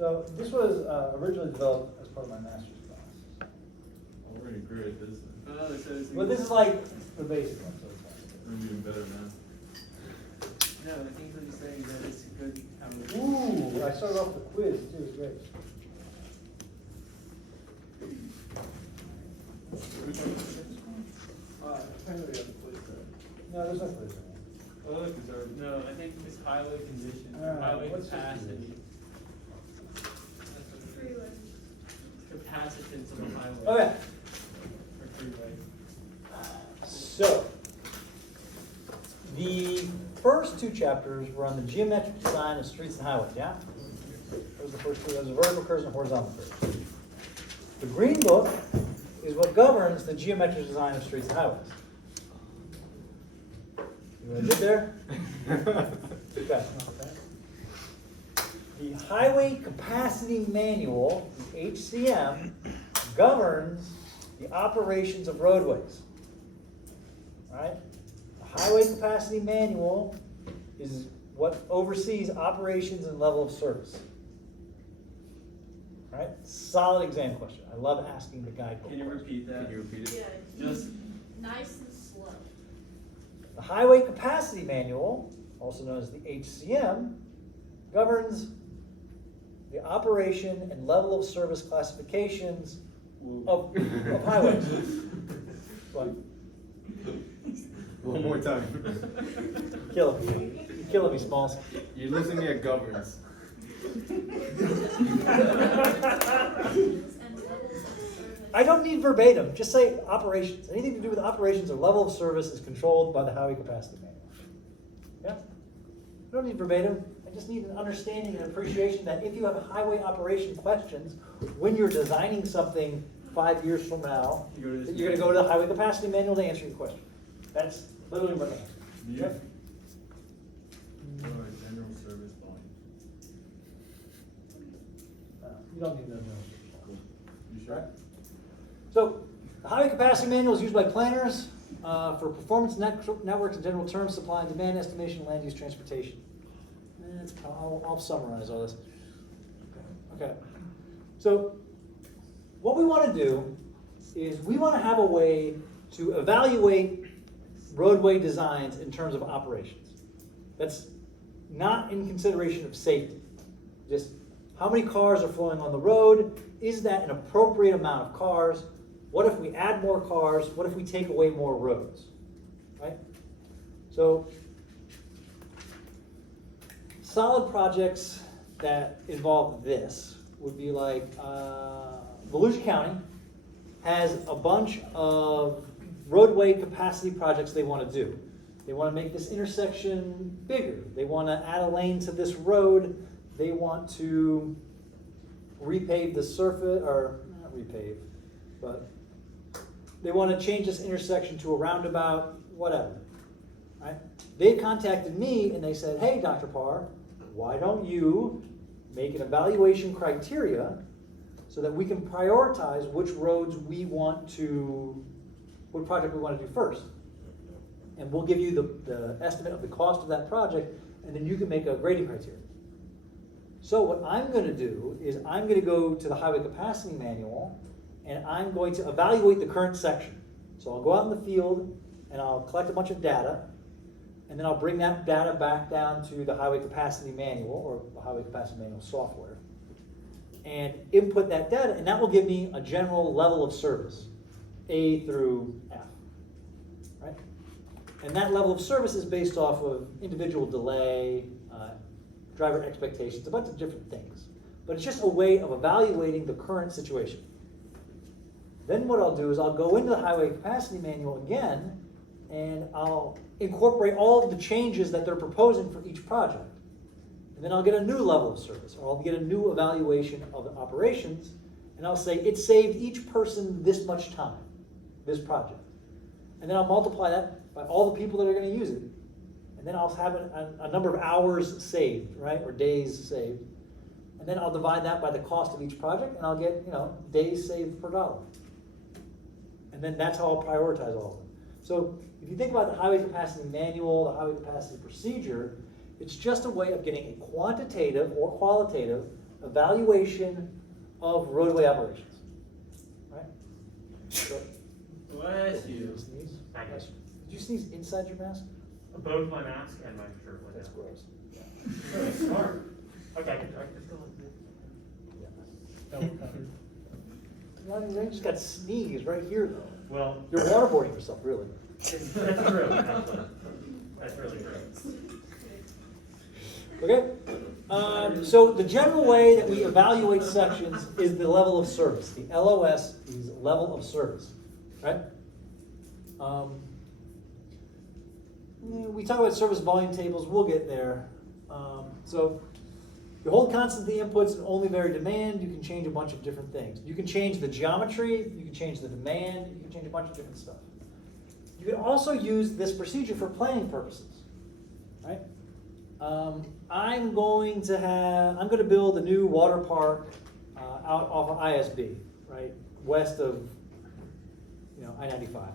So this was originally developed as part of my master's class. Already great at this. Oh, so it's But this is like the basic one, so it's fine. I'm even better now. no, I think what you're saying is that it's good. Ooh, I started off with a quiz too, it's great. Apparently we have a quiz though. No, there's no quiz in Oh, look, it's already. No, I think it's highway conditions, Alright, highway what's this capacity. Freeway. Capacitance of a highway. Okay, Or freeway. so the first two chapters were on the geometric design of streets and highways, yeah? Those are the first two, those are vertical curves and horizontal curves. The green book is what governs the geometric design of streets and highways. You want to get there? Okay. The Highway Capacity Manual, the HCM, governs the operations of roadways. All right? The Highway Capacity Manual is what oversees operations and level of service. All right? Solid exam question. I love asking the guidebook. Can you repeat that? Can you repeat it? Yeah, Just- nice and slow. The Highway Capacity Manual, also known as the HCM, governs the operation and level of service classifications of highways. What? One more time. Killing me. You're killing me, Smalls. You're losing me at governance. I don't need verbatim. Just say operations. Anything to do with operations or level of service is controlled by the Highway Capacity Manual. Yeah? I don't need verbatim. I just need an understanding and appreciation that if you have highway operation questions, when you're designing something 5 years from now, that you're going to go to the Highway Capacity Manual to answer your question. That's literally what I answer. Yeah. Okay? General service volume. You don't need those. You sure? Right. So, the Highway Capacity Manual is used by planners for performance networks in general terms, supply and demand estimation, land use transportation. I'll summarize all this. Okay. So, what we want to do is we want to have a way to evaluate roadway designs in terms of operations. That's not in consideration of safety. Just how many cars are flowing on the road? Is that an appropriate amount of cars? What if we add more cars? What if we take away more roads? Right? So, solid projects that involve this would be like Volusia County has a bunch of roadway capacity projects they want to do. They want to make this intersection bigger. They want to add a lane to this road. They want to repave the surface, or not repave, but they want to change this intersection to a roundabout, whatever. Right? They contacted me and they said, hey, Dr. Parr, why don't you make an evaluation criteria so that we can prioritize which roads we want to, what project we want to do first. And we'll give you the estimate of the cost of that project, and then you can make a grading criteria. So what I'm going to do is I'm going to go to the Highway Capacity Manual, and I'm going to evaluate the current section. So I'll go out in the field, and I'll collect a bunch of data, and then I'll bring that data back down to the Highway Capacity Manual, or the Highway Capacity Manual software, and input that data, and that will give me a general level of service, A through F, right? And that level of service is based off of individual delay, driver expectations, a bunch of different things. But it's just a way of evaluating the current situation. Then what I'll do is I'll go into the Highway Capacity Manual again, and I'll incorporate all of the changes that they're proposing for each project. And then I'll get a new level of service, or I'll get a new evaluation of the operations, and I'll say it saved each person this much time, this project. And then I'll multiply that by all the people that are going to use it. And then I'll have a number of hours saved, right, or days saved. And then I'll divide that by the cost of each project, and I'll get, days saved per dollar. And then that's how I'll prioritize all of them. So if you think about the Highway Capacity Manual, the Highway Capacity Procedure, it's just a way of getting a quantitative or qualitative evaluation of roadway operations. Right? So, Bless you. sneeze? Thank you. Did you sneeze inside your mask? Both my mask and my shirt went That's down. gross. Really smart. Okay, I can just go like this. Well, you just got sneeze right here though. Well, You're waterboarding yourself, really. that's true, actually. That's really true. Okay? So the general way that we evaluate sections is the level of service. The LOS is level of service, right? We talk about service volume tables, we'll get there. So you hold constant the inputs and only vary demand, you can change a bunch of different things. You can change the geometry, you can change the demand, you can change a bunch of different stuff. You can also use this procedure for planning purposes, right? I'm going to build a new water park out off of ISB, right, west of, I-95.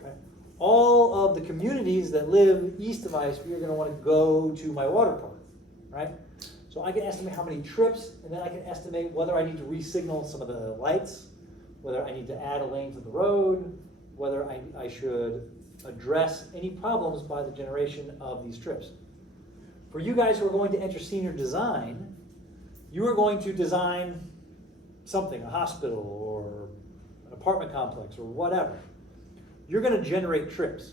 Okay? All of the communities that live east of ISB are going to want to go to my water park, right? So I can estimate how many trips, and then I can estimate whether I need to re-signal some of the lights, whether I need to add a lane to the road, whether I should address any problems by the generation of these trips. For you guys who are going to enter senior design, you are going to design something, a hospital or an apartment complex or whatever. You're going to generate trips,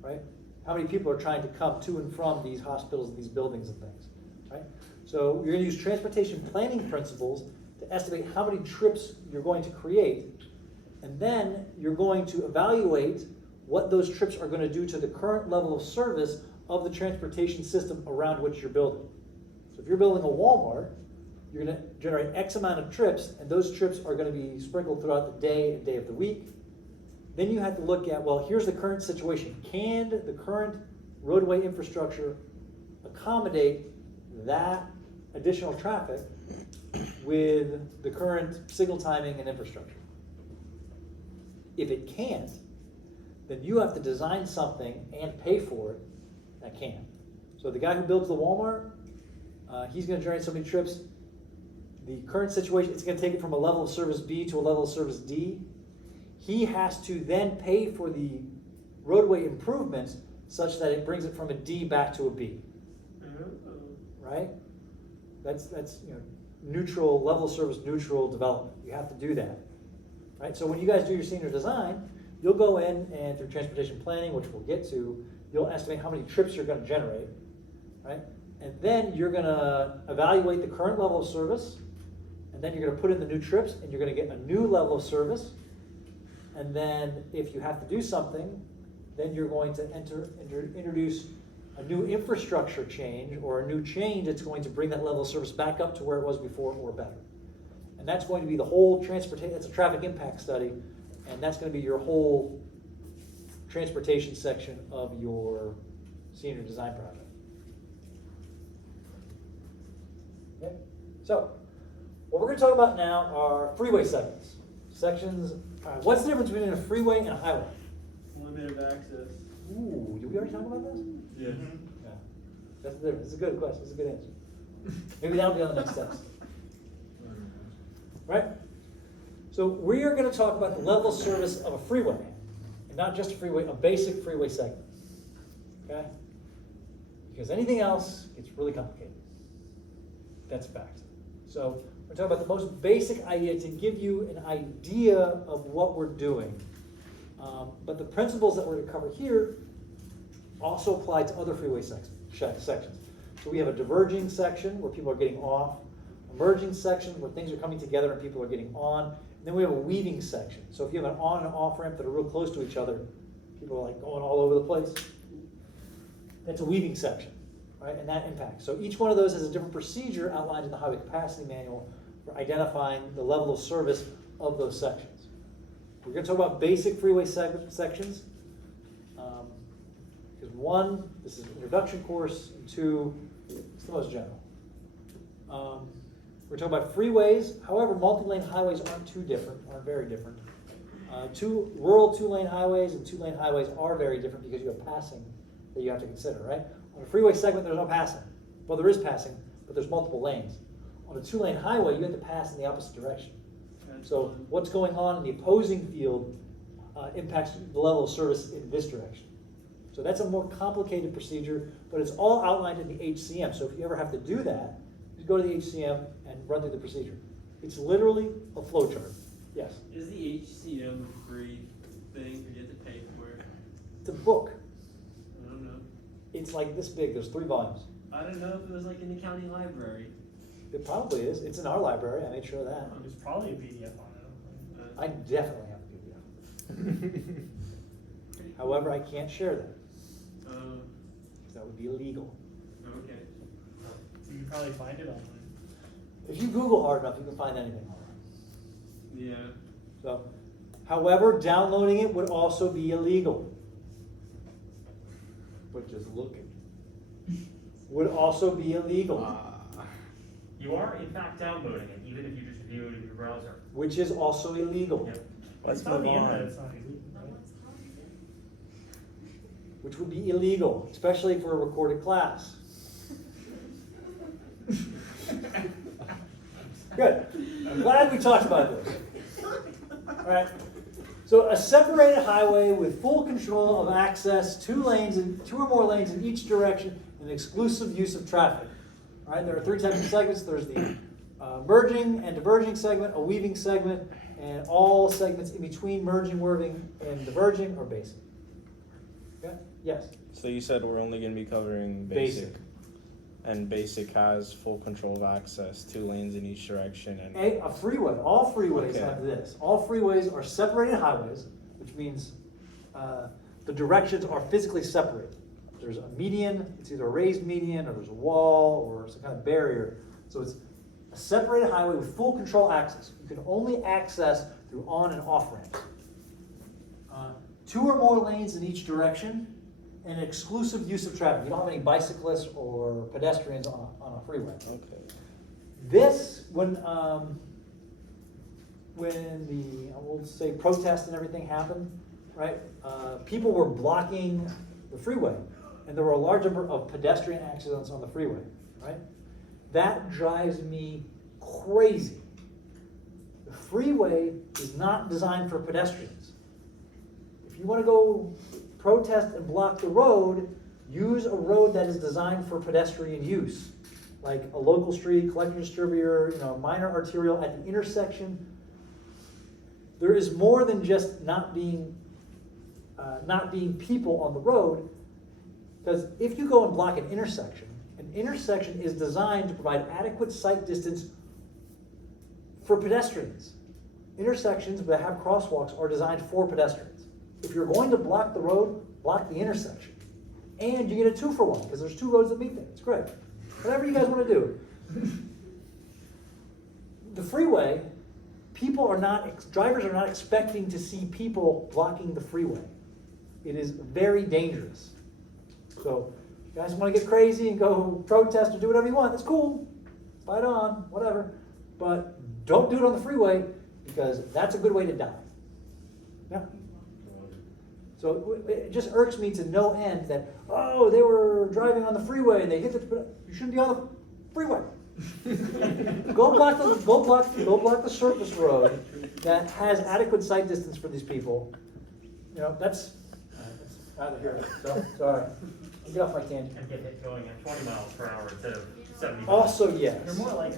right? How many people are trying to come to and from these hospitals and these buildings and things, right? So you're going to use transportation planning principles to estimate how many trips you're going to create, and then you're going to evaluate what those trips are going to do to the current level of service of the transportation system around which you're building. So if you're building a Walmart, you're going to generate X amount of trips, and those trips are going to be sprinkled throughout the day and day of the week. Then you have to look at, well, here's the current situation. Can the current roadway infrastructure accommodate that additional traffic with the current signal timing and infrastructure? If it can't, then you have to design something and pay for it that can. So the guy who builds the Walmart, he's going to generate so many trips. The current situation, it's going to take it from a level of service B to a level of service D. He has to then pay for the roadway improvements such that it brings it from a D back to a B. Right? That's neutral, level of service neutral development. You have to do that. Right? So when you guys do your senior design, you'll go in and through transportation planning, which we'll get to, you'll estimate how many trips you're going to generate, right? And then you're going to evaluate the current level of service, and then you're going to put in the new trips, and you're going to get a new level of service. And then if you have to do something, then you're going to introduce a new infrastructure change or a new change that's going to bring that level of service back up to where it was before or better. And that's going to be the whole transportation, that's a traffic impact study, and that's going to be your whole transportation section of your senior design project. Okay? So, what we're going to talk about now are freeway segments. What's the difference between a freeway and a highway? Limited access. Ooh, did we already talk about this? Yes. Yeah. That's the difference. It's a good question. It's a good answer. Maybe that'll be on the next test. Right? So we are going to talk about the level of service of a freeway. And not just a freeway, a basic freeway segment. Okay? Because anything else gets really complicated. That's a fact. So we're talking about the most basic idea to give you an idea of what we're doing. But the principles that we're going to cover here also apply to other freeway sections. So we have a diverging section where people are getting off, a merging section where things are coming together and people are getting on, and then we have a weaving section. So if you have an on and off ramp that are real close to each other, people are like going all over the place. That's a weaving section, right? And that impacts. So each one of those has a different procedure outlined in the Highway Capacity Manual for identifying the level of service of those sections. We're going to talk about basic freeway sections. Because one, this is an introduction course, and two, it's the most general. We're talking about freeways. However, multi-lane highways aren't very different. Rural two-lane highways and two-lane highways are very different because you have passing that you have to consider, right? On a freeway segment, there's no passing. Well, there is passing, but there's multiple lanes. On a two-lane highway, you have to pass in the opposite direction. That's So fine. what's going on in the opposing field impacts the level of service in this direction. So that's a more complicated procedure, but it's all outlined in the HCM. So if you ever have to do that, just go to the HCM and run through the procedure. It's literally a flow chart. Yes, Is the HCM a free thing, or do you have to pay for it? it's a book. I don't know. It's like this big. There's 3 volumes. I don't know if it was like in the county library. It probably is. It's in our library. I made sure of that. There's probably a PDF on it. I definitely have a PDF. However, I can't share that. Uh, 'Cause that would be illegal. okay. So you can probably find it online. If you Google hard enough, you can find anything. Yeah. So, however, downloading it would also be illegal. But just looking. Would also be illegal, You are in fact downloading it, even if you just view it in your browser. which is also illegal, Yep. Let's It's on move the internet, on. it's not illegal, No right? one's copied it. which would be illegal, especially for a recorded class. Good. I'm glad we talked about this. All right. So a separated highway with full control of access, 2 or more lanes in each direction, and exclusive use of traffic. All right. There are 3 types of segments. There's the merging and diverging segment, a weaving segment, and all segments in between merging, weaving, and diverging are basic. Okay. Yes. So you said we're only gonna be covering basic. And basic has full control of access, 2 lanes in each direction, and A freeway, all freeways Okay. have this. All freeways are separated highways, which means the directions are physically separated. There's a median, it's either a raised median, or there's a wall, or some kind of barrier. So it's a separated highway with full control access. You can only access through on and off ramps. 2 or more lanes in each direction, and exclusive use of traffic. You don't have any bicyclists or pedestrians on a freeway. okay. This, when the, we'll say protest and everything happened, right? People were blocking the freeway, and there were a large number of pedestrian accidents on the freeway, right? That drives me crazy. The freeway is not designed for pedestrians. If you want to go protest and block the road, use a road that is designed for pedestrian use, like a local street, collector distributor, minor arterial at the intersection. There is more than just not being people on the road, because if you go and block an intersection is designed to provide adequate sight distance for pedestrians. Intersections that have crosswalks are designed for pedestrians. If you're going to block the road, block the intersection. And you get a 2-for-1, because there's 2 roads that meet there. It's great. Whatever you guys want to do. The freeway, drivers are not expecting to see people blocking the freeway. It is very dangerous. So, if you guys want to get crazy and go protest or do whatever you want, that's cool. Fight on, whatever. But don't do it on the freeway, because that's a good way to die. Yeah. So it just irks me to no end that, they were driving on the freeway and they hit you shouldn't be on the freeway. Go block the surface road that has adequate sight distance for these people. That's either here. So, sorry. I'll get off my tangent. And get it going at 20 miles per hour instead of 70 miles. Also, yes. You're more like,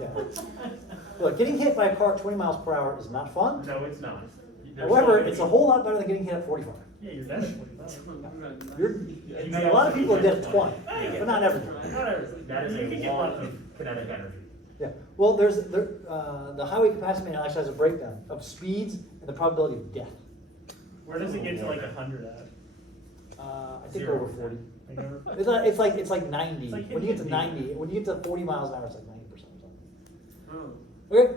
Yeah. Look, getting hit by a car at 20 miles per hour is not fun. no, it's not. There's However, so it's a many- whole lot better than getting hit at 45. Yeah, you're dead at 45. A lot of people are dead at 20, but not everyone. Not everything. That is a lot of kinetic energy. Yeah, well, the highway capacity analysis has a breakdown of speeds and the probability of death. Where does it get to like 100 at? I think 0. over 40. Like over- It's like 90. It's like When you get to hitting 90, when you get to 40 miles an hour, it's like 90% or something. Oh. Okay,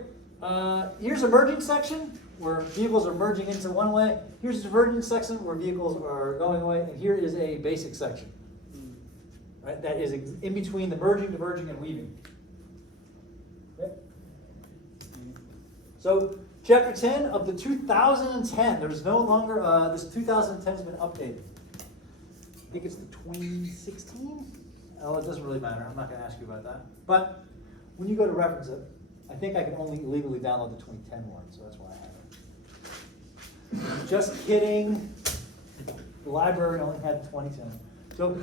here's a merging section where vehicles are merging into one way. Here's a diverging section where vehicles are going away, and here is a basic section. Right, that is in between the merging, diverging, and weaving. Okay. So, chapter 10 of the 2010, there's no longer, this 2010 has been updated. I think it's the 2016? Oh, it doesn't really matter. I'm not going to ask you about that. But when you go to reference it, I think I can only legally download the 2010 one, so that's why I have it. Just kidding. The library only had 2010. So,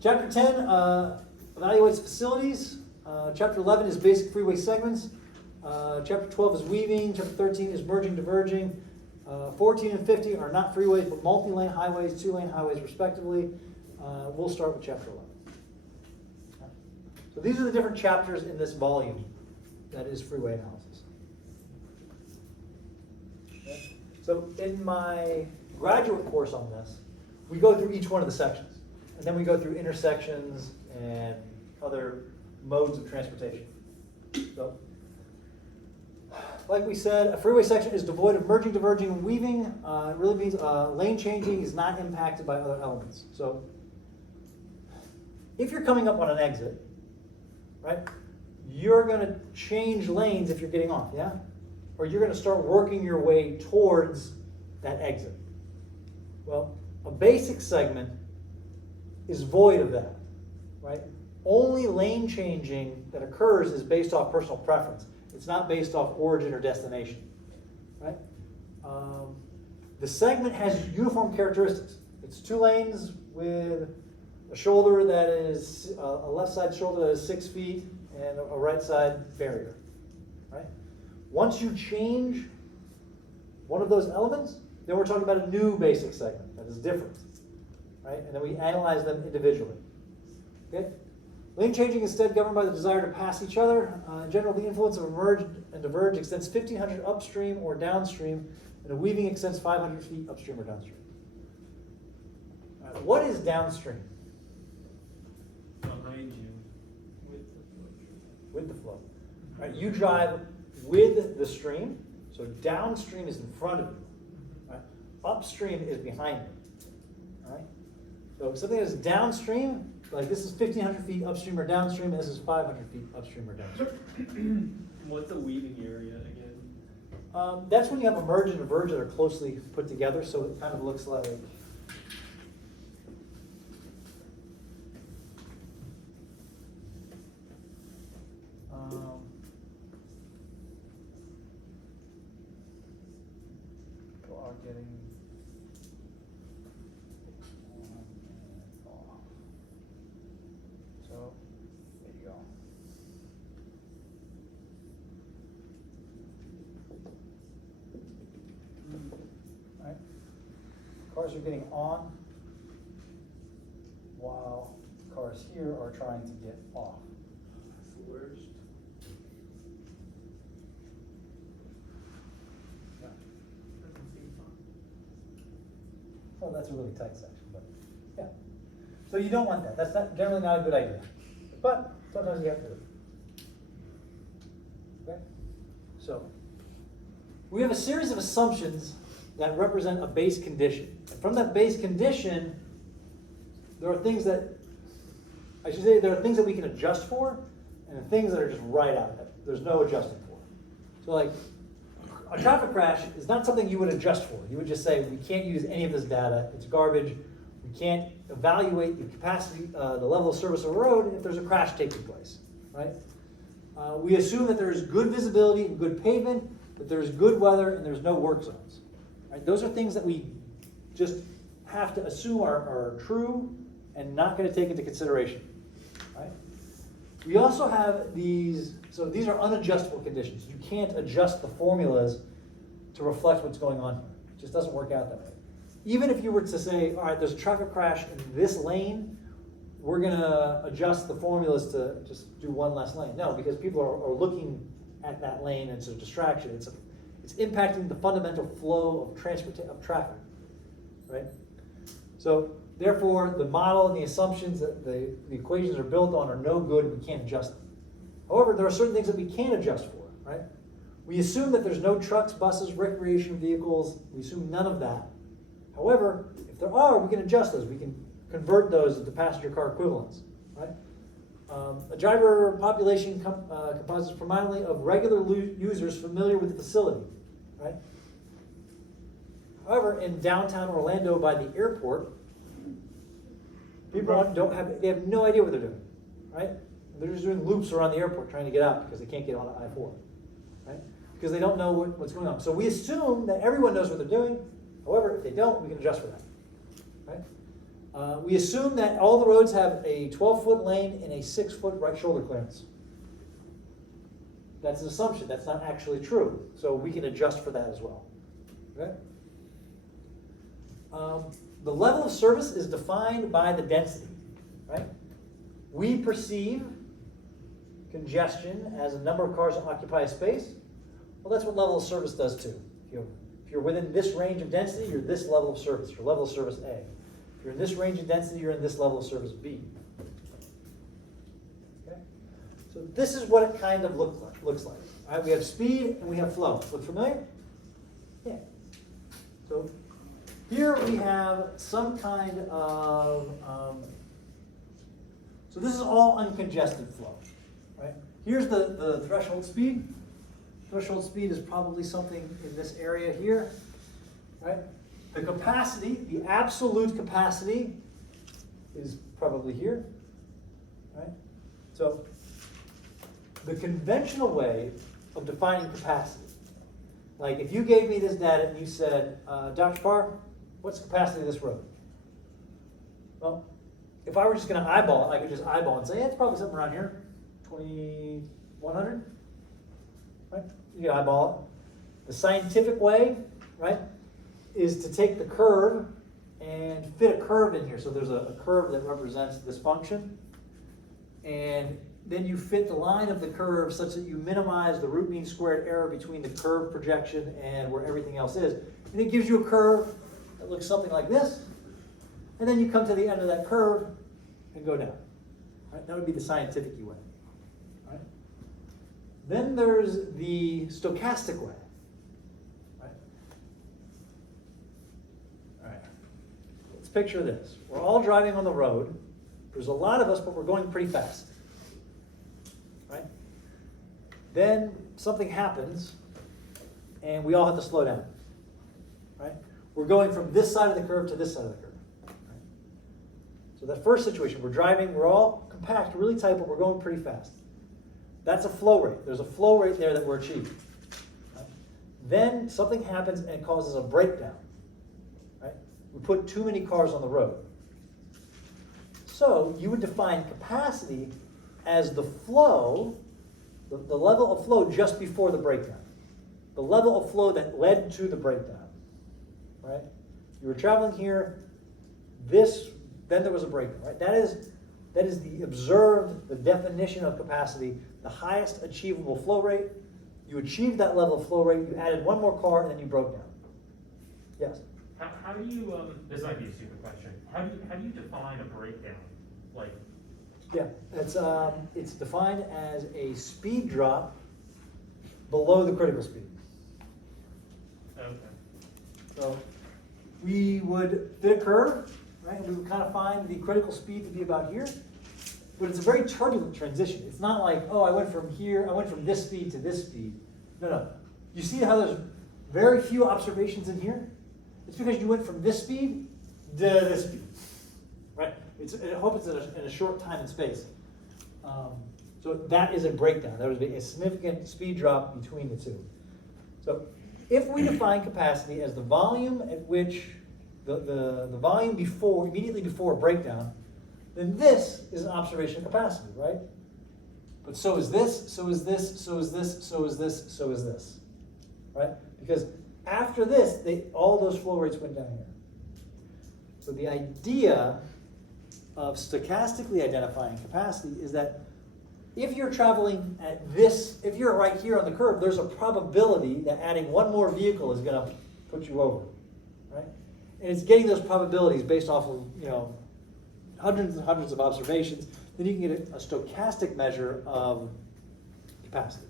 chapter 10 evaluates facilities. Chapter 11 is basic freeway segments. Chapter 12 is weaving. Chapter 13 is merging, diverging. 14 and 50 are not freeways, but multi-lane highways, 2-lane highways respectively. We'll start with chapter 11. So these are the different chapters in this volume that is freeway analysis. Okay. So in my graduate course on this, we go through each one of the sections. And then we go through intersections and other modes of transportation. So, like we said, a freeway section is devoid of merging, diverging, and weaving. It really means lane changing is not impacted by other elements. So, if you're coming up on an exit, right, you're going to change lanes if you're getting off, yeah? Or you're going to start working your way towards that exit. Well, a basic segment is void of that, right? Only lane changing that occurs is based off personal preference. It's not based off origin or destination, right? The segment has uniform characteristics. It's 2 lanes with a shoulder that is, a left side shoulder that is 6 feet and a right side barrier, right? Once you change one of those elements, then we're talking about a new basic segment that is different, right? And then we analyze them individually, okay? Lane changing is instead governed by the desire to pass each other. In general, the influence of a merge and diverge extends 1,500 upstream or downstream, and a weaving extends 500 feet upstream or downstream. What is downstream? Behind you. With the flow. Right? You drive with the stream, so downstream is in front of you. Right? Upstream is behind you. All right? So something that is downstream, like this is 1,500 feet upstream or downstream, and this is 500 feet upstream or downstream. What's a weaving area again? That's when you have a merge and diverge that are closely put together, so it kind of looks like people are getting on and off. So there you go. Right? Cars are getting on while cars here are trying to get off. That's the worst. Yeah. Well, that's a really tight section, but yeah. So you don't want that. That's not generally not a good idea. But sometimes you have to do it. Okay? So we have a series of assumptions that represent a base condition. And from that base condition, there are things that, I should say, there are things that we can adjust for, and things that are just right out of it. There's no adjusting for. So like, a traffic crash is not something you would adjust for. You would just say, we can't use any of this data, it's garbage. We can't evaluate the capacity, the level of service of a road if there's a crash taking place, right? We assume that there is good visibility and good pavement, that there's good weather and there's no work zones. Right? Those are things that we just have to assume are true and not going to take into consideration. Right? We also have these, so these are unadjustable conditions. You can't adjust the formulas to reflect what's going on here. It just doesn't work out that way. Even if you were to say, all right, there's a traffic crash in this lane, we're going to adjust the formulas to just do one less lane. No, because people are looking at that lane and it's a distraction. It's impacting the fundamental flow of traffic, right? So therefore, the model and the assumptions that the equations are built on are no good and we can't adjust them. However, there are certain things that we can adjust for, right? We assume that there's no trucks, buses, recreation vehicles. We assume none of that. However, if there are, we can adjust those. We can convert those into passenger car equivalents, right? A driver population composes predominantly of regular users familiar with the facility, right? However, in downtown Orlando by the airport, people they have no idea what they're doing, right? They're just doing loops around the airport trying to get out because they can't get on I-4, right? Because they don't know what's going on. So we assume that everyone knows what they're doing. However, if they don't, we can adjust for that, right? We assume that all the roads have a 12-foot lane and a 6-foot right shoulder clearance. That's an assumption. That's not actually true. So we can adjust for that as well, okay? The level of service is defined by the density, right? We perceive congestion as a number of cars that occupy a space. Well, that's what level of service does too. If you're within this range of density, you're this level of service. You're level of service A. If you're in this range of density, you're in this level of service B. Okay? So this is what it kind of looks like. All right, we have speed and we have flow. Look familiar? Yeah. So here we have some kind of, so this is all uncongested flow, right? Here's the threshold speed. Threshold speed is probably something in this area here, right? The capacity, the absolute capacity is probably here, right? So the conventional way of defining capacity, like if you gave me this data and you said, Dr. Parr, what's the capacity of this road? Well, if I were just going to eyeball it, I could just eyeball and say, yeah, it's probably something around here, 2,100, right? You can eyeball it. The scientific way, right, is to take the curve and fit a curve in here. So there's a curve that represents this function, and then you fit the line of the curve such that you minimize the root mean squared error between the curve projection and where everything else is. And it gives you a curve that looks something like this. And then you come to the end of that curve and go down. Right? That would be the scientific way. Right? Then there's the stochastic way. Right? All right. Let's picture this. We're all driving on the road. There's a lot of us, but we're going pretty fast. Right? Then something happens, and we all have to slow down. Right? We're going from this side of the curve to this side of the curve. Right? So that first situation, we're driving, we're all compact, really tight, but we're going pretty fast. That's a flow rate. There's a flow rate there that we're achieving. Right? Then something happens and it causes a breakdown. Right? We put too many cars on the road. So you would define capacity as the flow, the level of flow just before the breakdown. The level of flow that led to the breakdown. Right? You were traveling here, then there was a breakdown. Right? That is the observed, the definition of capacity, the highest achievable flow rate. You achieved that level of flow rate, you added one more car, and then you broke down. Yes? How do you, this might be a stupid question, how do you define a breakdown? Like, Yeah, it's defined as a speed drop below the critical speed. okay. So we would fit a curve, right? We would kind of find the critical speed to be about here. But it's a very turbulent transition. It's not like, oh, I went from this speed to this speed. No. You see how there's very few observations in here? It's because you went from this speed to this speed, right? I hope it's in a short time and space. So that is a breakdown. There would be a significant speed drop between the two. So if we define capacity as the volume at which the volume immediately before a breakdown, then this is an observation capacity, right? But so is this, so is this, so is this, so is this, so is this, right? Because after this, all those flow rates went down here. So the idea of stochastically identifying capacity is that if you're traveling at this, if you're right here on the curve, there's a probability that adding one more vehicle is going to put you over, right? And it's getting those probabilities based off of, hundreds and hundreds of observations. Then you can get a stochastic measure of capacity.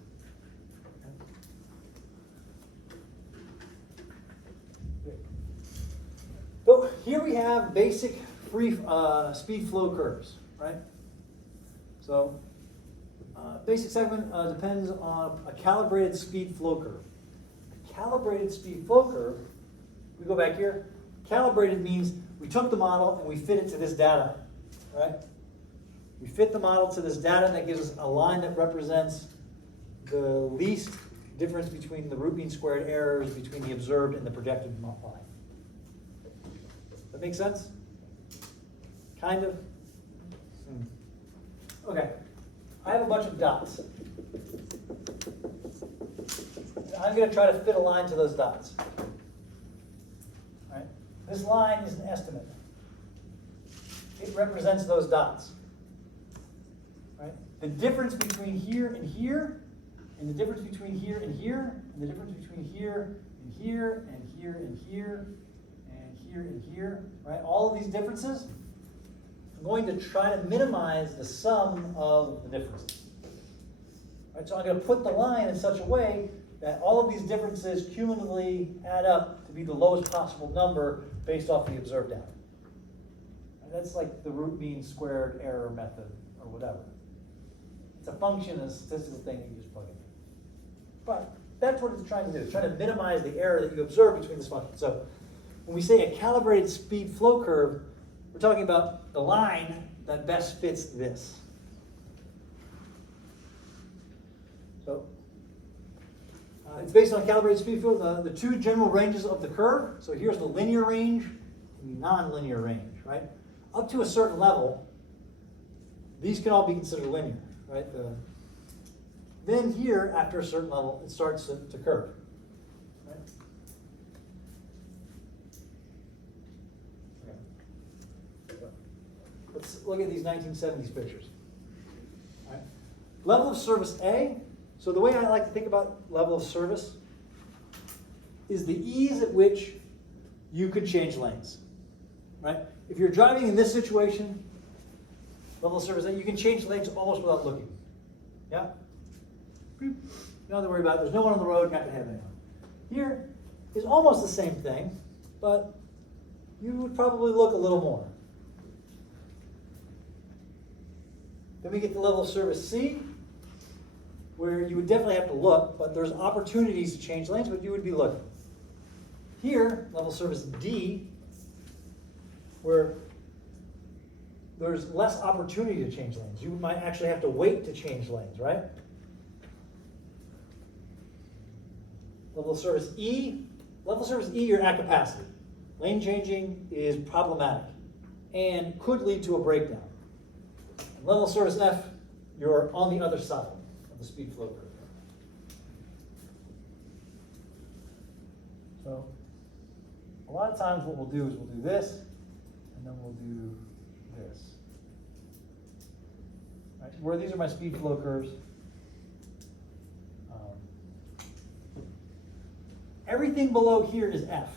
So here we have basic free speed flow curves, right? So basic segment depends on a calibrated speed flow curve. A calibrated speed flow curve, we go back here, calibrated means we took the model and we fit it to this data, right? We fit the model to this data, and that gives us a line that represents the least difference between the root mean squared errors between the observed and the projected line. That make sense? Kind of? Okay. I have a bunch of dots. I'm going to try to fit a line to those dots. All right. This line is an estimate. It represents those dots. Right? The difference between here and here, and the difference between here and here, and the difference between here and here, and here and here, and here and here, right? All of these differences, I'm going to try to minimize the sum of the differences. Right? So I'm going to put the line in such a way that all of these differences cumulatively add up to be the lowest possible number based off the observed data. And that's like the root mean squared error method or whatever. It's a function, a statistical thing that you just plug in. But that's what it's trying to do. It's trying to minimize the error that you observe between this function. So when we say a calibrated speed flow curve, we're talking about the line that best fits this. So it's based on calibrated speed flow, the two general ranges of the curve. So here's the linear range and the nonlinear range, right? Up to a certain level, these can all be considered linear, right? Then here, after a certain level, it starts to curve. Right? Okay. Let's look at these 1970s pictures. All right. Level of service A. So the way I like to think about level of service is the ease at which you could change lanes. Right? If you're driving in this situation, level of service A, you can change lanes almost without looking. Yeah? You don't have to worry about it. There's no one on the road, you're not going to have anyone. Here is almost the same thing, but you would probably look a little more. Then we get to level of service C, where you would definitely have to look, but there's opportunities to change lanes, but you would be looking. Here, level of service D, where there's less opportunity to change lanes. You might actually have to wait to change lanes, right? Level of service E. Level of service E, you're at capacity. Lane changing is problematic and could lead to a breakdown. And level of service F, you're on the other side of the speed flow curve. So a lot of times what we'll do is we'll do this, and then we'll do this. Right, where these are my speed flow curves. Everything below here is F.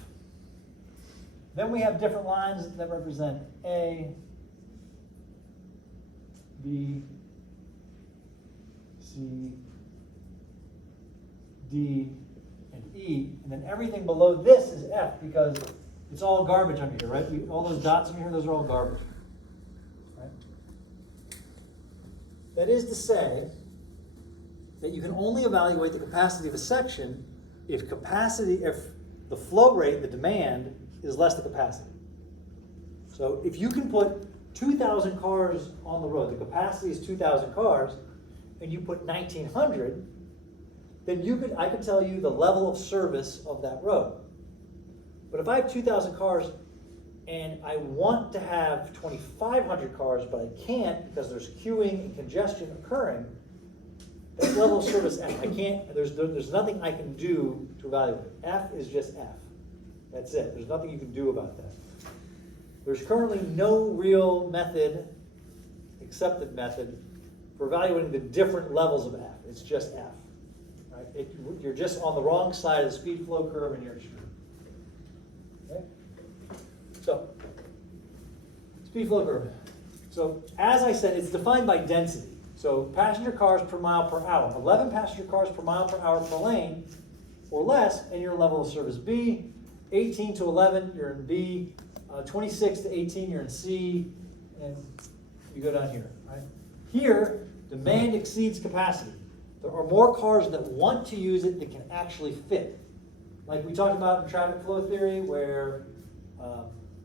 Then we have different lines that represent A, B, C, D, and E. And then everything below this is F because it's all garbage under here, right? All those dots under here, those are all garbage. Right? That is to say that you can only evaluate the capacity of a section if the flow rate, the demand, is less than capacity. So if you can put 2,000 cars on the road, the capacity is 2,000 cars, and you put 1,900, then I could tell you the level of service of that road. But if I have 2,000 cars and I want to have 2,500 cars, but I can't because there's queuing and congestion occurring, that's level of service F. I can't, there's nothing I can do to evaluate. F is just F. That's it. There's nothing you can do about that. There's currently no real method, accepted method, for evaluating the different levels of F. It's just F. Right? You're just on the wrong side of the speed flow curve and you're screwed. Okay? So, speed flow curve. So, as I said, it's defined by density. So passenger cars per mile per hour. 11 passenger cars per mile per hour per lane or less, and you're level of service B. 18 to 11, you're in B. 26 to 18, you're in C. And you go down here. Right? Here, demand exceeds capacity. There are more cars that want to use it that can actually fit. Like we talked about in traffic flow theory, where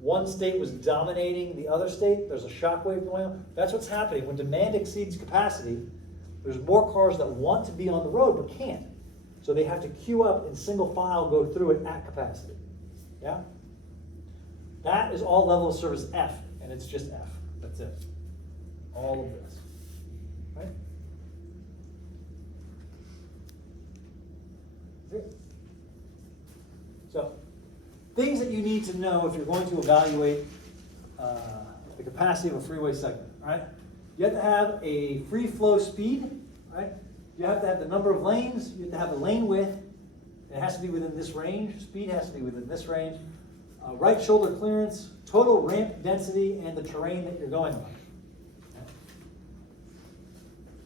one state was dominating the other state, there's a shockwave going on. That's what's happening. When demand exceeds capacity, there's more cars that want to be on the road but can't. So they have to queue up in single file, go through it at capacity. Yeah? That is all level of service F, and it's just F. That's it. All of this. Right? That's it. So, things that you need to know if you're going to evaluate the capacity of a freeway segment, right? You have to have a free flow speed, right? You have to have the number of lanes, you have to have the lane width, it has to be within this range, speed has to be within this range, right shoulder clearance, total ramp density, and the terrain that you're going on. Okay.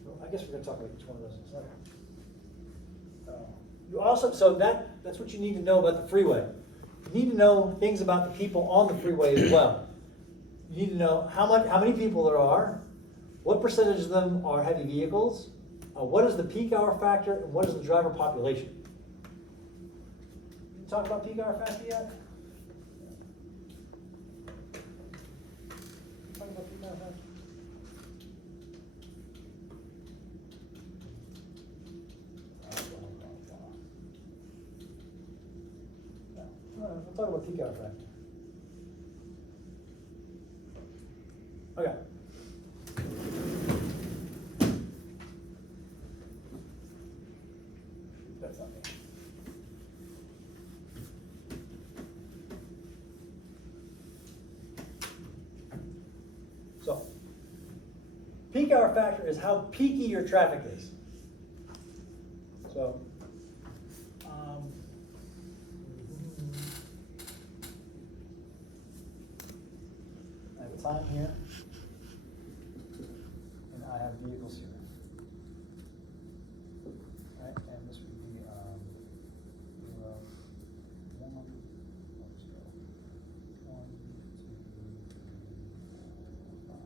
Well, I guess we're going to talk about each one of those in a second. You also, so that's what you need to know about the freeway. You need to know things about the people on the freeway as well. You need to know how many people there are, what percentage of them are heavy vehicles, what is the peak hour factor, and what is the driver population. You talk about peak hour factor yet? Talk about peak hour factor? We'll talk about peak hour factor. Okay. That's not me. So, peak hour factor is how peaky your traffic is. So, I have a time here, and I have vehicles here. Right, and this would be 1, let's go. 1, 2, 5.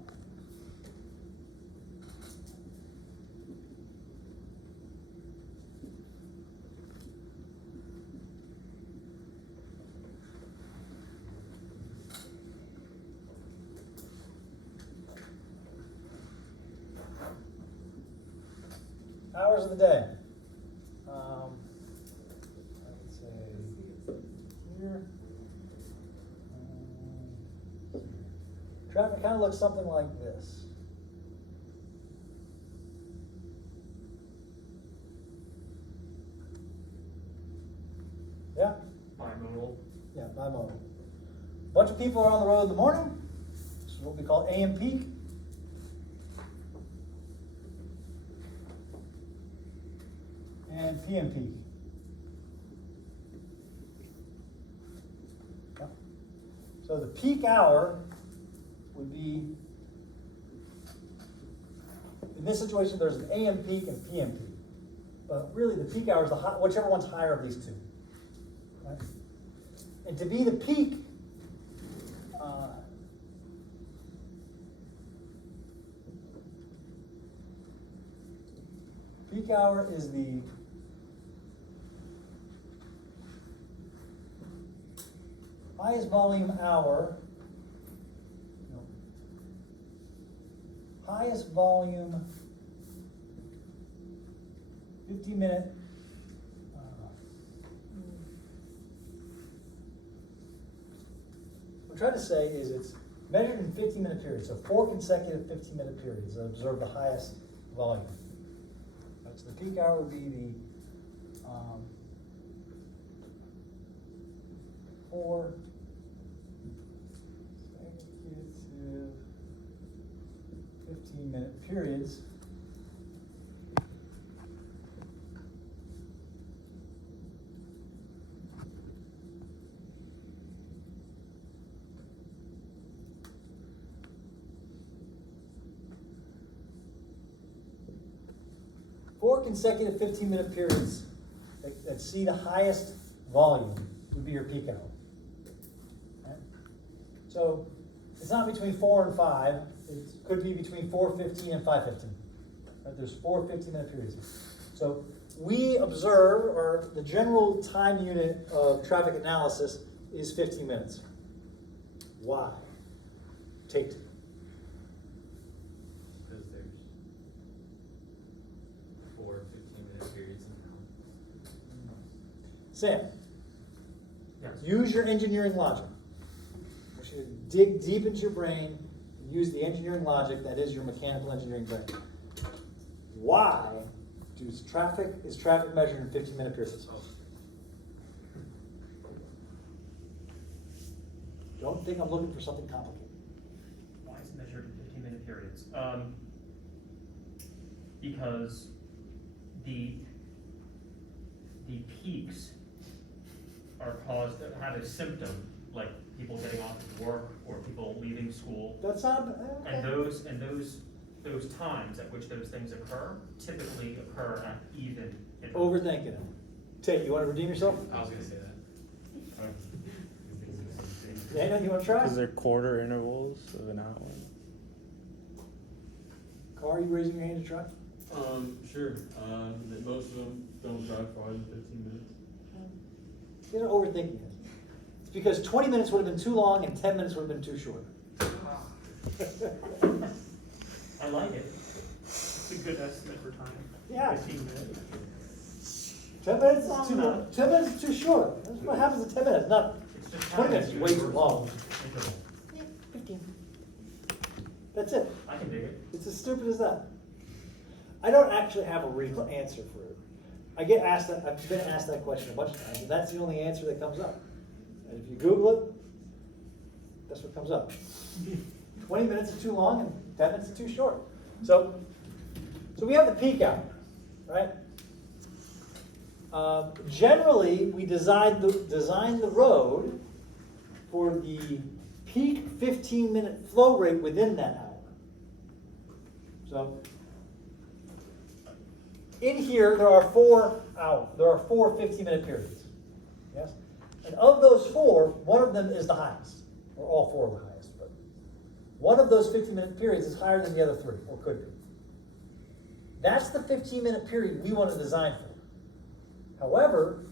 Hours of the day. I would say here. Traffic kind of looks something like this. Yeah? Bimodal. Yeah, bimodal. Bunch of people are on the road in the morning. This is what we call AM peak. And PM peak. Yeah. So the peak hour would be, in this situation, there's an AM peak and PM peak. But really the peak hour is whichever one's higher of these two. Right? And to be the peak, peak hour is the highest volume hour, highest volume 15-minute what I'm trying to say is it's measured in 15-minute periods, so 4 consecutive 15-minute periods that observe the highest volume. So the peak hour would be the 4 consecutive 15-minute periods. Four consecutive 15-minute periods that see the highest volume would be your peak hour. Okay? So it's not between 4 and 5. It could be between 4:15 and 5:15. Right? There's 4 15-minute periods. So we observe, or the general time unit of traffic analysis is 15 minutes. Why? Take two. Because there's 4 15-minute periods in town. Sam, Yes. use your engineering logic. I want you to dig deep into your brain and use the engineering logic that is your mechanical engineering brain. Why is traffic measured in 15-minute periods? Don't think I'm looking for something complicated. Why is it measured in 15-minute periods? Because the peaks are caused, have a symptom, like people getting off of work or people leaving school. That's not, And okay. those times at which those things occur typically occur at even intervals. Overthinking it. Tate, you want to redeem yourself? I was gonna say that. Dana, you want to try? Because they're quarter intervals of an hour. Carr, you raising your hand to try? Sure. That most of them don't drive farther than 15 minutes. You're overthinking it. It's because 20 minutes would have been too long and 10 minutes would have been too short. I like it. It's a good estimate for time. Yeah. 15 minutes. 10 minutes is Long too enough. long. 10 minutes is too short. That's what happens in 10 minutes, not It's just 20 minutes is way too long. Interval. 15. That's it. I can dig it. It's as stupid as that. I don't actually have a real answer for it. I've been asked that question a bunch of times, and that's the only answer that comes up. And if you Google it, that's what comes up. 20 minutes is too long and 10 minutes is too short. So we have the peak hour, right? Generally, we design the road for the peak 15-minute flow rate within that hour. So in here, there are four 15-minute periods. Yes? And of those four, one of them is the highest, or all four are the highest, but one of those 15-minute periods is higher than the other three, or could be. That's the 15-minute period we want to design for. However,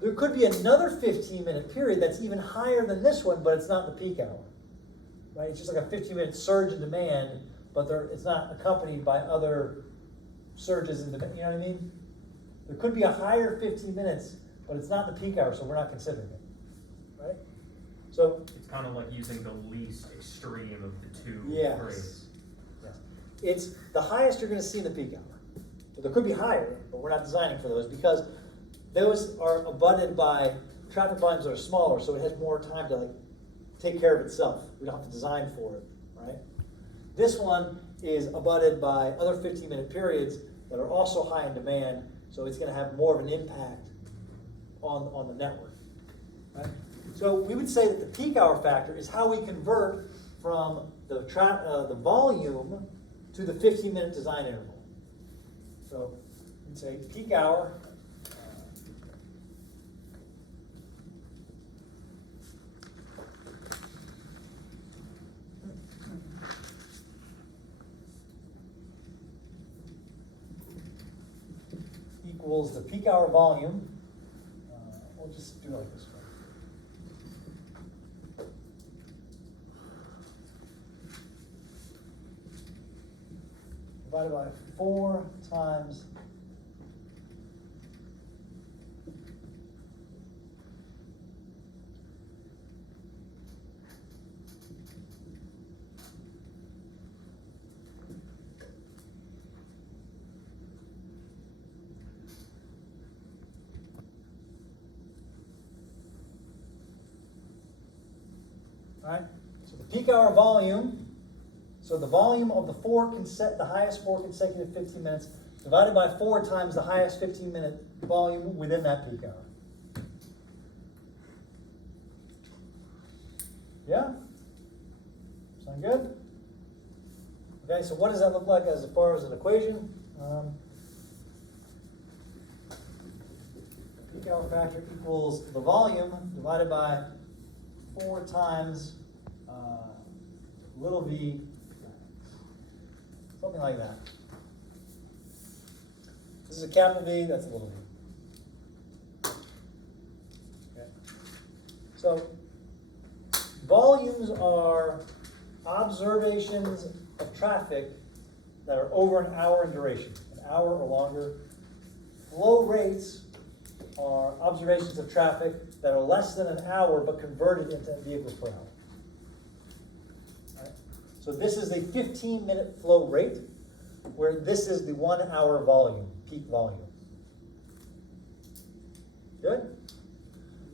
there could be another 15-minute period that's even higher than this one, but it's not the peak hour. Right? It's just like a 15-minute surge in demand, but it's not accompanied by other surges in demand. You know what I mean? There could be a higher 15 minutes, but it's not the peak hour, so we're not considering it. Right? So, It's kind of like using the least extreme of the two yes. grades. Yes. It's the highest you're going to see in the peak hour. But there could be higher, but we're not designing for those because those are abutted by traffic volumes that are smaller, so it has more time to take care of itself. We don't have to design for it, right? This one is abutted by other 15-minute periods that are also high in demand, so it's going to have more of an impact on the network, right? So we would say that the peak hour factor is how we convert from the volume to the 15-minute design interval. So we'd say peak hour equals the peak hour volume. We'll just do it like this one. Divided by 4 times right? So the peak hour volume, so the volume of the highest 4 consecutive 15 minutes divided by 4 times the highest 15-minute volume within that peak hour. Yeah? Sound good? Okay, so what does that look like as far as an equation? Peak hour factor equals the volume divided by 4 times little v, something like that. This is a capital V, that's a little v. Okay. So volumes are observations of traffic that are over an hour in duration, an hour or longer. Flow rates are observations of traffic that are less than an hour but converted into vehicles per hour. All right? So this is a 15-minute flow rate, where this is the 1 hour volume, peak volume. Good?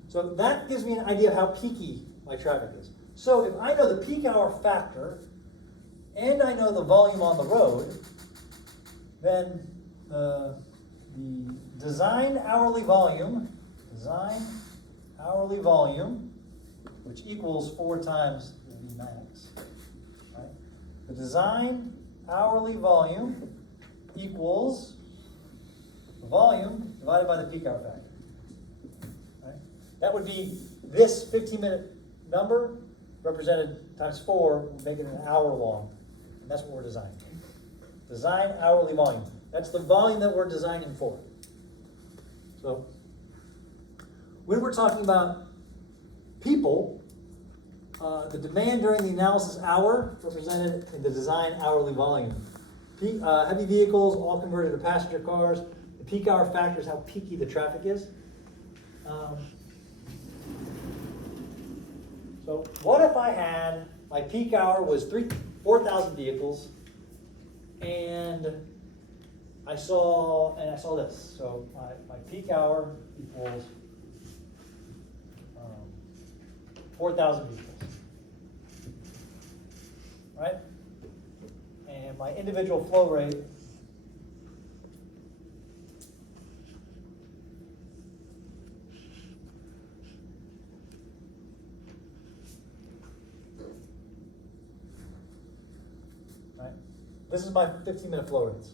So that gives me an idea of how peaky my traffic is. So if I know the peak hour factor and I know the volume on the road, then the design hourly volume, which equals 4 times the V max, right? The design hourly volume equals the volume divided by the peak hour factor. Right? That would be this 15-minute number represented times 4, would make it an hour long. And that's what we're designing. Design hourly volume. That's the volume that we're designing for. So, when we're talking about people, the demand during the analysis hour represented in the design hourly volume. Heavy vehicles, all converted to passenger cars. The peak hour factor is how peaky the traffic is. So what if I had, my peak hour was 4,000 vehicles, and I saw this. So my peak hour equals 4,000 vehicles, right? And my individual flow rate right? This is my 15-minute flow rates.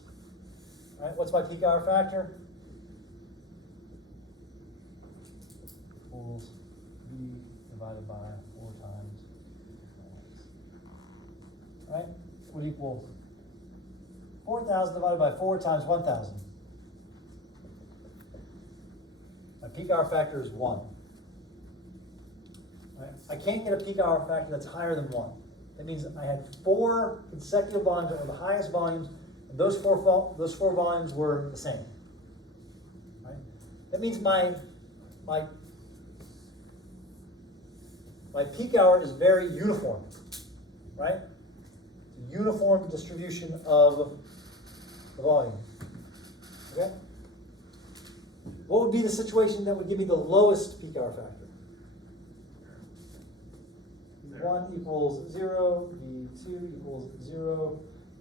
Right? What's my peak hour factor? Equals V divided by 4 times. Right? Would equal 4,000 divided by 4 times 1,000. My peak hour factor is 1. Right? I can't get a peak hour factor that's higher than 1. That means I had 4 consecutive volumes that were the highest volumes, and those four volumes were the same. Right? That means my peak hour is very uniform, right? It's a uniform distribution of the volume. Okay? What would be the situation that would give me the lowest peak hour factor? V1 equals 0, V2 equals 0,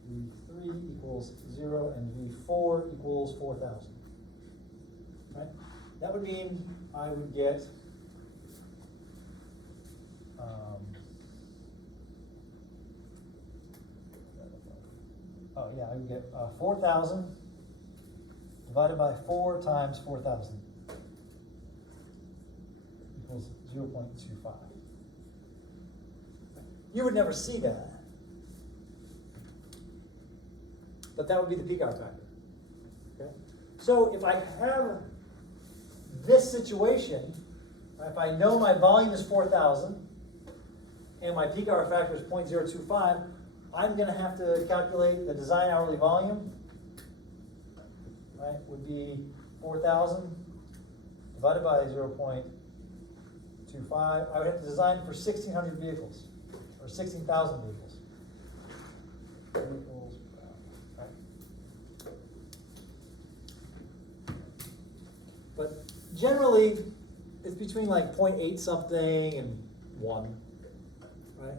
V3 equals 0, and V4 equals 4,000. Right? That would mean I would get I would get 4,000 divided by 4 times 4,000 equals 0.25. You would never see that, but that would be the peak hour factor. Okay? So if I have this situation, if I know my volume is 4,000 and my peak hour factor is 0.025, I'm going to have to calculate the design hourly volume. Right? Would be 4,000 divided by 0.25. I would have to design for 1,600 vehicles. Or 16,000 vehicles. Right? But generally, it's between like 0.8 something and 1. Right?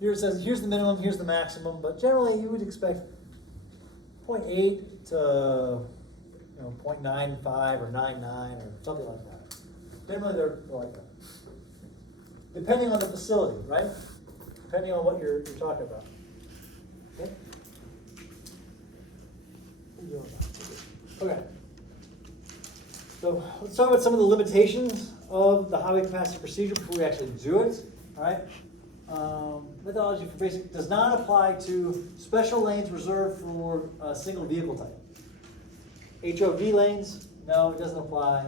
Here it says, here's the minimum, here's the maximum, but generally you would expect 0.8 to 0.95 or 99 or something like that. Generally they're like that. Depending on the facility, right? Depending on what you're talking about. Okay? Okay. So let's talk about some of the limitations of the highway capacity procedure before we actually do it. All right. Methodology for basic does not apply to special lanes reserved for a single vehicle type. HOV lanes, no, it doesn't apply.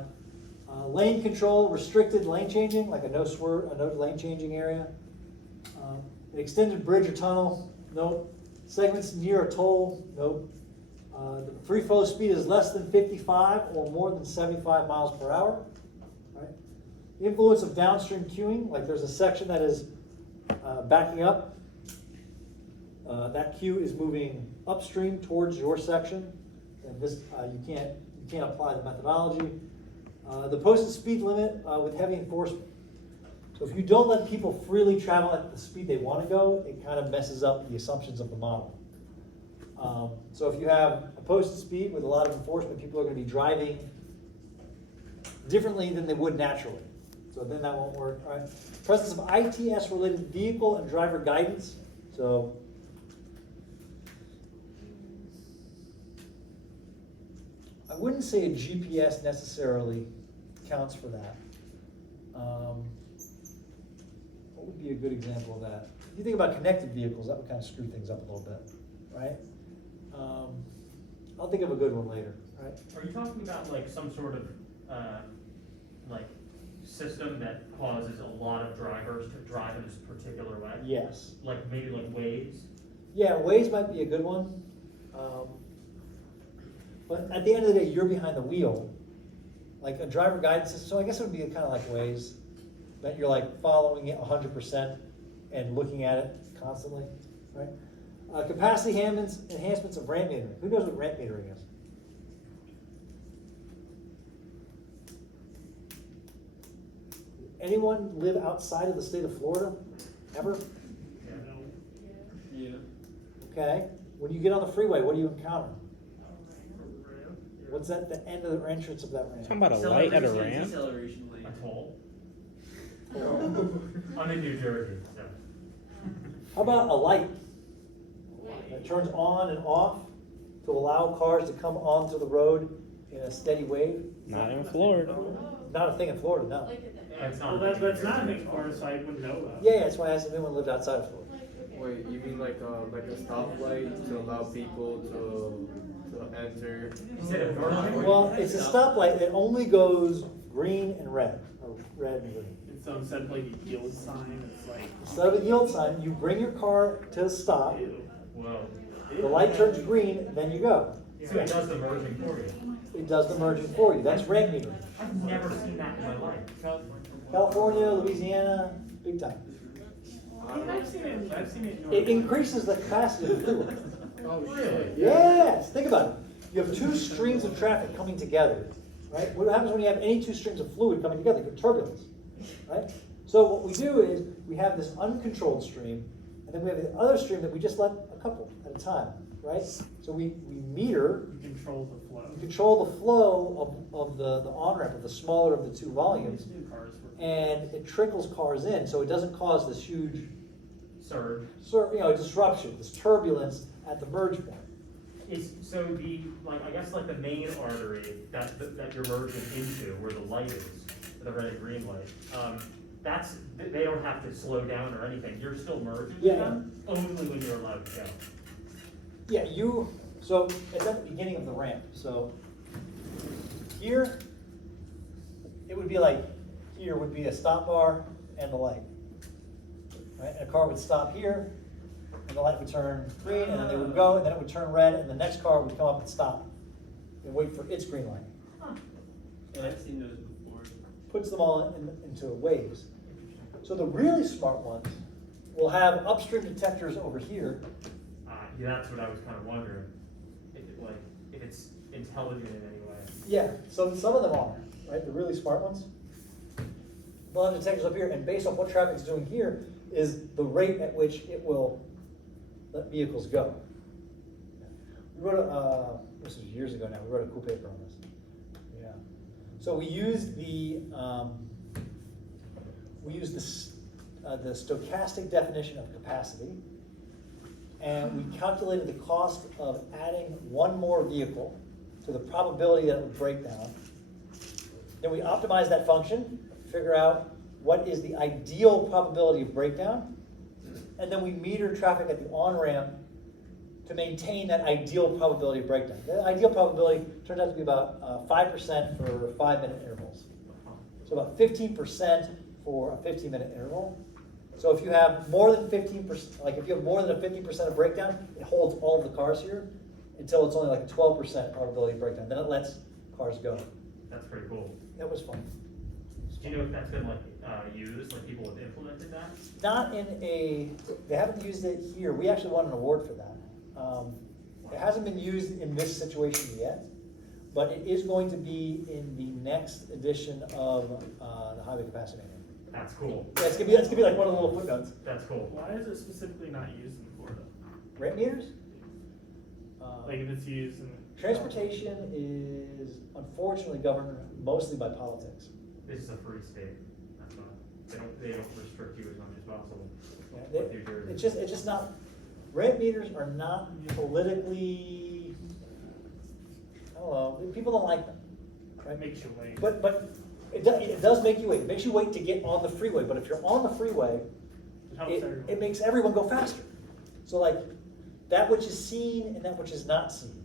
Lane control, restricted lane changing, like a no lane changing area. An extended bridge or tunnel, nope. Segments near a toll, nope. The free flow speed is less than 55 or more than 75 miles per hour. Right? The influence of downstream queuing, like there's a section that is backing up. That queue is moving upstream towards your section, and this you can't apply the methodology. The posted speed limit with heavy enforcement. So if you don't let people freely travel at the speed they want to go, it kind of messes up the assumptions of the model. So if you have a posted speed with a lot of enforcement, people are going to be driving differently than they would naturally. So then that won't work. All right. Presence of ITS-related vehicle and driver guidance. So I wouldn't say a GPS necessarily counts for that. What would be a good example of that? If you think about connected vehicles, that would kind of screw things up a little bit, right? I'll think of a good one later, right? Are you talking about like some sort of like system that causes a lot of drivers to drive in this particular way? Yes. Like maybe like Waze? Yeah, Waze might be a good one. But at the end of the day, you're behind the wheel. Like a driver guidance system, so I guess it would be kind of like Waze, that you're like following it 100% and looking at it constantly, right? Capacity enhancements of ramp metering. Who knows what ramp metering is? Anyone live outside of the state of Florida? Ever? Yeah. Okay. When you get on the freeway, what do you encounter? What's at the end of the entrance of that ramp? Talking about a light at a Acceleration, ramp? deceleration lane. A toll? I'm in New Jersey, so. How about a light that turns on and off to allow cars to come onto the road in a steady wave? Not in Florida. Not a thing in Florida, no. It's Well, not. that's not a big part, so I wouldn't know about. Yeah, that's why I asked if anyone lived outside of Florida. Wait, you mean like a stoplight to allow people to enter? Is it a vertical? Well, it's a stoplight that only goes green and red, or red and green. And so instead of like a yield sign, it's like. Instead of a yield sign, you bring your car to a stop, Ew. Whoa. the light turns green, then you go. So it does the merging for you. It does the merging for you. That's ramp metering. I've never seen that in my life. California, Louisiana, big time. I've seen it. I've seen it. It increases the capacity of the fluid. Oh, really? Yes, think about it. You have two streams of traffic coming together, right? What happens when you have any two streams of fluid coming together? You get turbulence, right? So what we do is we have this uncontrolled stream, and then we have the other stream that we just let a couple at a time, right? So we meter, You control the flow. we control the flow of the on-ramp, of the smaller of the two volumes, New cars were. and it trickles cars in, so it doesn't cause this huge Surge. disruption, this turbulence at the merge point. So the, like, I guess like the main artery that you're merging into, where the light is, the red and green light, they don't have to slow down or anything. You're still merging Yeah. them only when you're allowed to go. Yeah, so it's at the beginning of the ramp. So here, it would be like, here would be a stop bar and the light. Right? And a car would stop here, and the light would turn green, and then they would go, and then it would turn red, and the next car would come up and stop and wait for its green light. And I've it seen those before. puts them all into waves. So the really smart ones will have upstream detectors over here. Yeah, that's what I was kind of wondering. If it's intelligent in any way. Yeah, so some of them are, right? The really smart ones. They'll have detectors up here, and based on what traffic's doing here is the rate at which it will let vehicles go. We wrote this was years ago now, we wrote a cool paper on this. Yeah. So we used the stochastic definition of capacity, and we calculated the cost of adding one more vehicle to the probability that it would break down. Then we optimize that function, figure out what is the ideal probability of breakdown, and then we meter traffic at the on-ramp to maintain that ideal probability of breakdown. The ideal probability turns out to be about 5% for 5-minute intervals. So about 15% for a 15-minute interval. So if you have more than 15%, like if you have more than a 50% of breakdown, it holds all of the cars here until it's only like a 12% probability of breakdown. Then it lets cars go. That's pretty cool. That was fun. Do you know if that's been like, used, like people have implemented that? Not in a, they haven't used it here. We actually won an award for that. It hasn't been used in this situation yet, but it is going to be in the next edition of the highway capacity manual. That's cool. Yeah, it's gonna be like one of the little footnotes. That's cool. Why is it specifically not used in Florida? Rent meters? Like if it's used in. Transportation is unfortunately governed mostly by politics. This is a free state. That's not, they don't restrict you as much as possible. Yeah, With New Jersey. it's just not, rent meters are not politically, I don't know, people don't like them. That makes you wait. But it does make you wait. It makes you wait to get on the freeway. But if you're on the freeway, It helps everyone. it makes everyone go faster. So like, that which is seen and that which is not seen.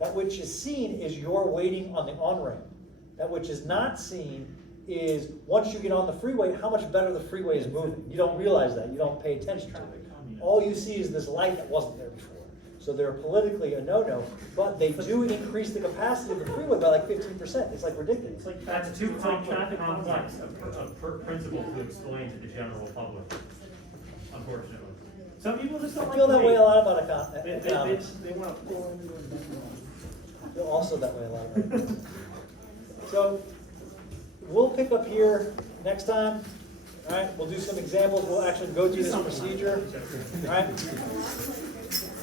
That which is seen is you're waiting on the on-ramp. That which is not seen is once you get on the freeway, how much better the freeway is moving. You don't realize that. You don't pay attention to it. All you see is this light that wasn't there before. So they're politically a no-no, but they do increase the capacity of the freeway by like 15%. It's like ridiculous. It's like That's too it's like complex traffic of principle to explain to the general public, unfortunately. Some people just I don't feel like that way a wait. lot about They economics. want to pull into it. I feel also that way a lot about it. So we'll pick up here next time. All right, we'll do some examples. We'll actually go through this procedure. All right.